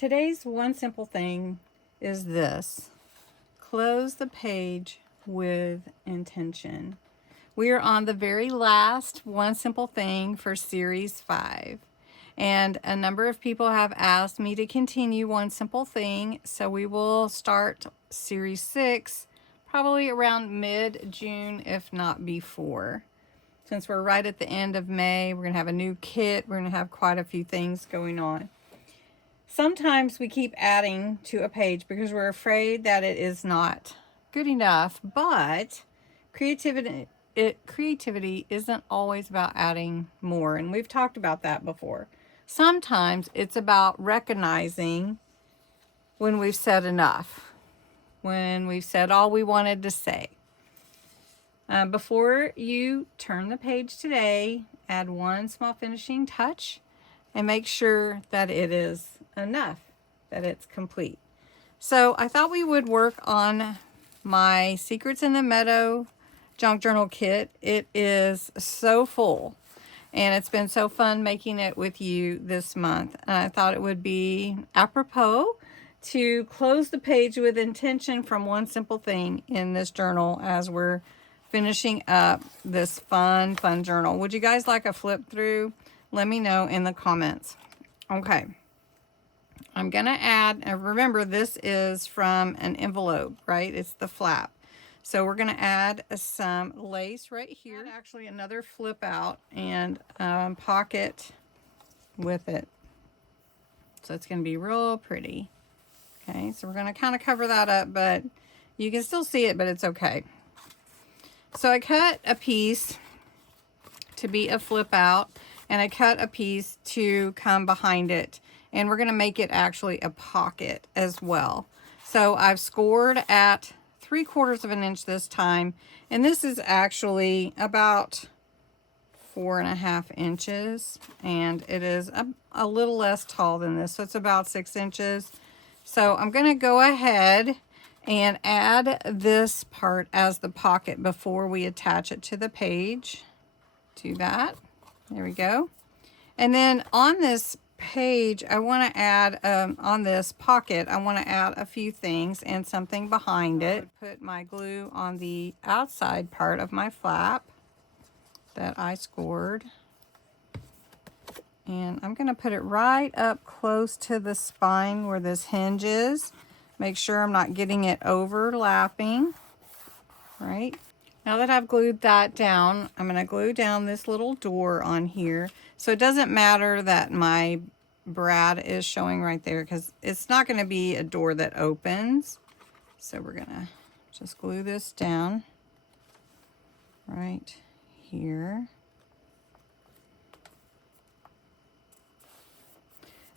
Today's one simple thing is this: close the page with intention. We are on the very last one simple thing for series 5. And a number of people have asked me to continue one simple thing, so we will start series 6 probably around mid-June, if not before. Since we're right at the end of May, we're going to have a new kit. We're going to have quite a few things going on. Sometimes we keep adding to a page because we're afraid that it is not good enough, but creativity isn't always about adding more, and we've talked about that before. Sometimes it's about recognizing when we've said enough, when we've said all we wanted to say. Before you turn the page today, add one small finishing touch and make sure that it is enough, that it's complete. So I thought we would work on my Secrets in the Meadow junk journal kit. It is so full, and it's been so fun making it with you this month. And I thought it would be apropos to close the page with intention from one simple thing in this journal as we're finishing up this fun journal. Would you guys like a flip through? Let me know in the comments. Okay. I'm going to add, and remember this is from an envelope, right? It's the flap. So we're going to add some lace right here. Actually another flip out and pocket with it. So it's going to be real pretty. Okay, so we're going to kind of cover that up, but you can still see it, but it's okay. So I cut a piece to be a flip out, and I cut a piece to come behind it. And we're going to make it actually a pocket as well. So I've scored at 3/4 of an inch this time. And this is actually about 4.5 inches. And it is a little less tall than this. So it's about 6 inches. So I'm going to go ahead and add this part as the pocket before we attach it to the page. Do that. There we go. And then on this page, I want to add, on this pocket, I want to add a few things and something behind it. Put my glue on the outside part of my flap that I scored. And I'm going to put it right up close to the spine where this hinge is. Make sure I'm not getting it overlapping. Right? Now that I've glued that down, I'm going to glue down this little door on here. So it doesn't matter that my brad is showing right there because it's not going to be a door that opens. So we're going to just glue this down right here.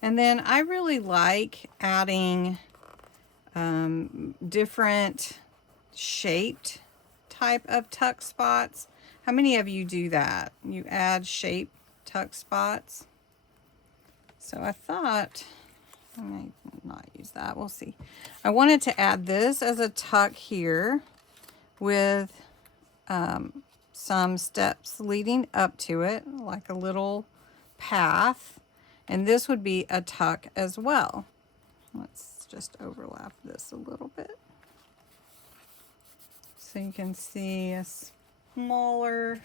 And then I really like adding different shaped type of tuck spots. How many of you do that? You add shape tuck spots. So I thought I might not use that. We'll see. I wanted to add this as a tuck here with some steps leading up to it, like a little path. And this would be a tuck as well. Let's just overlap this a little bit. So you can see a smaller,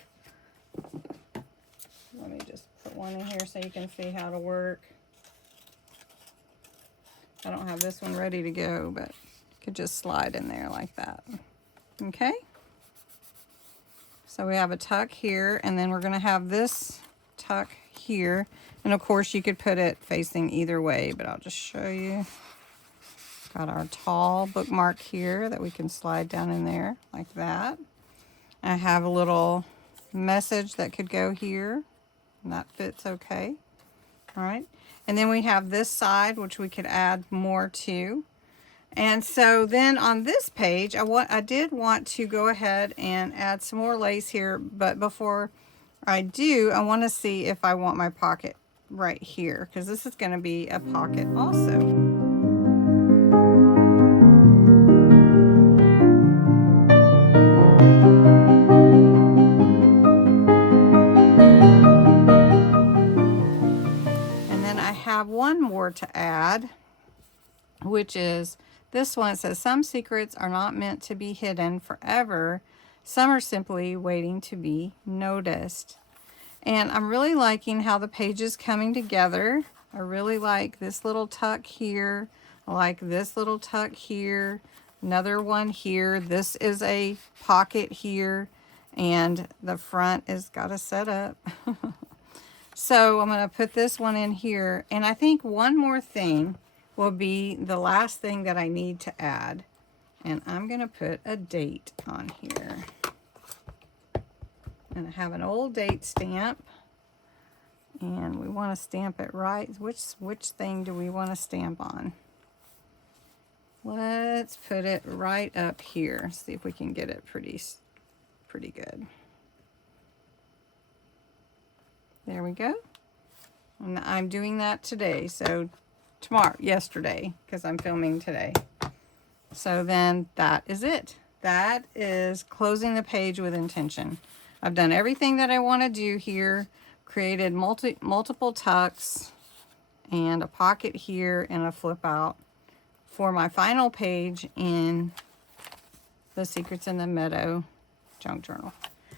let me just put one in here so you can see how to work. I don't have this one ready to go, but you could just slide in there like that. Okay. So we have a tuck here, and then we're going to have this tuck here. And of course you could put it facing either way, but I'll just show you. Got our tall bookmark here that we can slide down in there like that. I have a little message that could go here, and that fits okay. All right. And then we have this side, which we could add more to. And so then on this page, I did want to go ahead and add some more lace here, but before I do, I want to see if I want my pocket right here, because this is going to be a pocket also. Have one more to add, which is this one. It says, some secrets are not meant to be hidden forever. Some are simply waiting to be noticed. And I'm really liking how the page is coming together. I really like this little tuck here. I like this little tuck here. Another one here. This is a pocket here. And the front is got a setup. So I'm going to put this one in here. And I think one more thing will be the last thing that I need to add. And I'm going to put a date on here. And I have an old date stamp. And we want to stamp it right. Which thing do we want to stamp on? Let's put it right up here. See if we can get it pretty good. There we go. And I'm doing that today. So yesterday, because I'm filming today. So then that is it. That is closing the page with intention. I've done everything that I want to do here. Created multiple tucks and a pocket here and a flip out for my final page in the Secrets in the Meadow junk journal.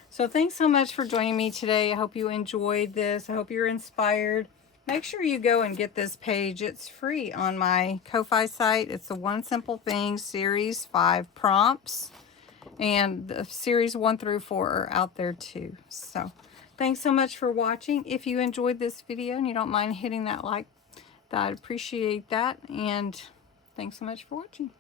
So thanks so much for joining me today. I hope you enjoyed this. I hope you're inspired. Make sure you go and get this page. It's free on my Ko-Fi site. It's the One Simple Thing Series 5 prompts. And the Series 1 through 4 are out there too. So thanks so much for watching. If you enjoyed this video and you don't mind hitting that like, I'd appreciate that. And thanks so much for watching.